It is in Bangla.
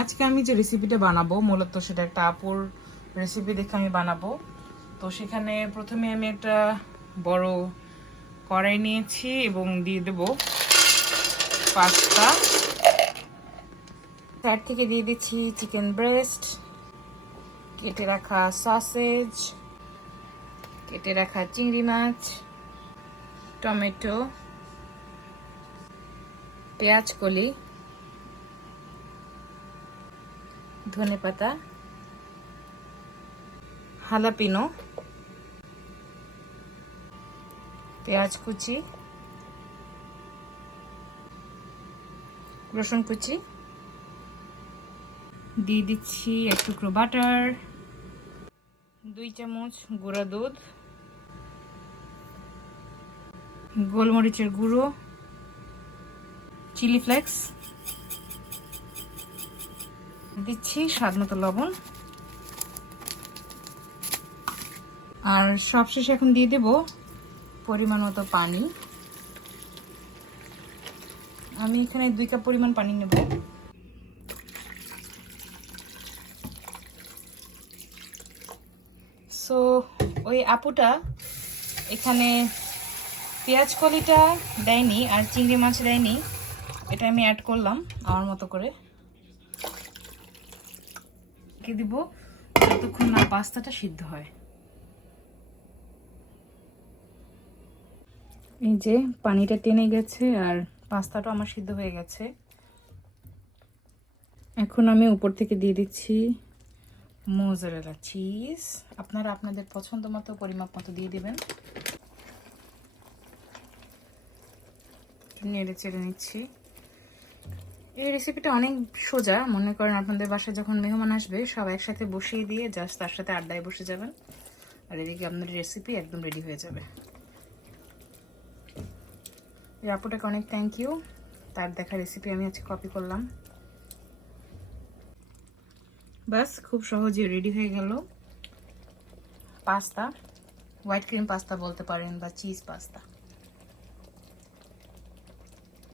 আজকে আমি যে রেসিপিটা বানাবো মূলত সেটা একটা আপুর রেসিপি দেখে আমি বানাবো। তো সেখানে প্রথমে আমি একটা বড় কড়াই নিয়েছি এবং দিয়ে দেব পাস্তা। সাইড থেকে দিয়ে দিচ্ছি চিকেন ব্রেস্ট, কেটে রাখা সসেজ, কেটে রাখা চিংড়ি মাছ, টমেটো, পেঁয়াজ কলি, ধনেপাতা, হালাপিনো, পেঁয়াজ কুচি, রসুন কুচি, দিয়ে দিচ্ছি এক টুকরো বাটার, 2 চামচ গুঁড়া দুধ, গোলমরিচের গুঁড়ো, চিলি ফ্লেক্স, দিচ্ছি স্বাদমতো লবণ, আর সবশেষে এখন দিয়ে দেব পরিমাণ মতো পানি। আমি এখানে 2 কাপ পরিমাণ পানি নেব। সো ওই আপুটা এখানে পেঁয়াজ কলিটা দেয়নি আর চিংড়ি মাছ দেয়নি, এটা আমি অ্যাড করলাম আমার মতো করে। কে দিব যতক্ষণ না পাস্তাটা সিদ্ধ হয়। এই যে পানিটা টেনে গেছে আর পাস্তাটা আমার সিদ্ধ হয়ে গেছে। এখন আমি উপর থেকে দিয়ে দিচ্ছি মোজারেলা চিজ। আপনারা আপনাদের পছন্দ মতো পরিমাপ মতো দিয়ে দিবেন। নেড়ে চেড়ে নিচ্ছি। এই রেসিপিটা অনেক সোজা। মনে করেন আপনাদের বাসায় যখন মেহমান আসবে সব একসাথে বসিয়ে দিয়ে জাস্ট তার সাথে আড্ডায় বসে যাবেন, আর এদিকে আপনাদের রেসিপি একদম রেডি হয়ে যাবে। এই আপুটাকে অনেক থ্যাংক ইউ, তার দেখা রেসিপি আমি আজকে কপি করলাম। বাস খুব সহজে রেডি হয়ে গেল পাস্তা। হোয়াইট ক্রিম পাস্তা বলতে পারেন বা চিজ পাস্তা।